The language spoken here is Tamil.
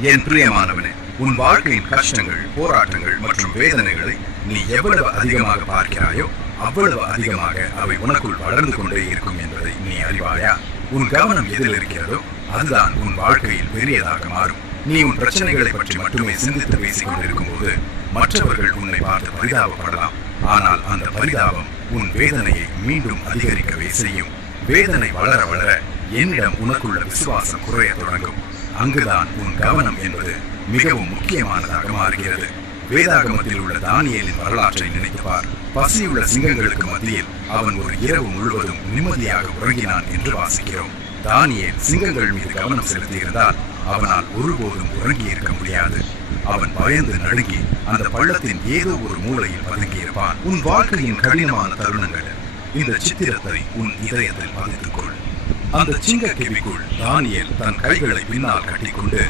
என் பிரியமானவனே, உன் வாழ்க்கையின் கஷ்டங்கள், போராட்டங்கள் மற்றும் வேதனைகளை நீ எவ்வளவு அதிகமாக பார்க்கிறாயோ அவ்வளவு அதிகமாக அவை உனக்குள் வளர்ந்து கொண்டே இருக்கும் என்பதை நீ அறிவாயா? உன் கவனம் எதில் இருக்கிறதோ அதுதான் உன் வாழ்க்கையில் பெரியதாக மாறும். நீ உன் பிரச்சனைகளை பற்றி மட்டுமே சிந்தித்து பேசிக் கொண்டிருக்கும் போது மற்றவர்கள் உன்னை பார்த்து பரிதாபப்படலாம். ஆனால் அந்த பரிதாபம் உன் வேதனையை மீண்டும் அதிகரிக்கவே செய்யும். வேதனை வளர வளர என்னிடம் உனக்குள்ள விசுவாசம் குறைய தொடங்கும். அங்குதான் உன் கவனம் என்பது மிகவும் முக்கியமானதாக மாறுகிறது. வேதாகமத்தில் உள்ள தானியேலின் வரலாற்றை நினைத்துப்பார். பசியுள்ள சிங்கங்களுக்கு மத்தியில் அவன் ஒரு இரவு முழுவதும் நிம்மதியாக உறங்கினான் என்று வாசிக்கிறோம். தானியேல் சிங்கங்கள் மீது கவனம் செலுத்தியிருந்தால் அவனால் ஒருபோதும் உறங்கி இருக்க முடியாது. அவன் பயந்து நடுங்கி அந்த பள்ளத்தின் ஏதோ ஒரு மூலையில் பதுங்கியிருப்பான். உன் வாழ்க்கையின் கடினமான தருணங்கள் இந்த சித்திரத்தை உன் இதயத்தில் பதித்துக் கொள். அந்த சிங்க கெபிக்குள் தானியேல் தன் கைகளை பின்னால் கட்டிக்கொண்டு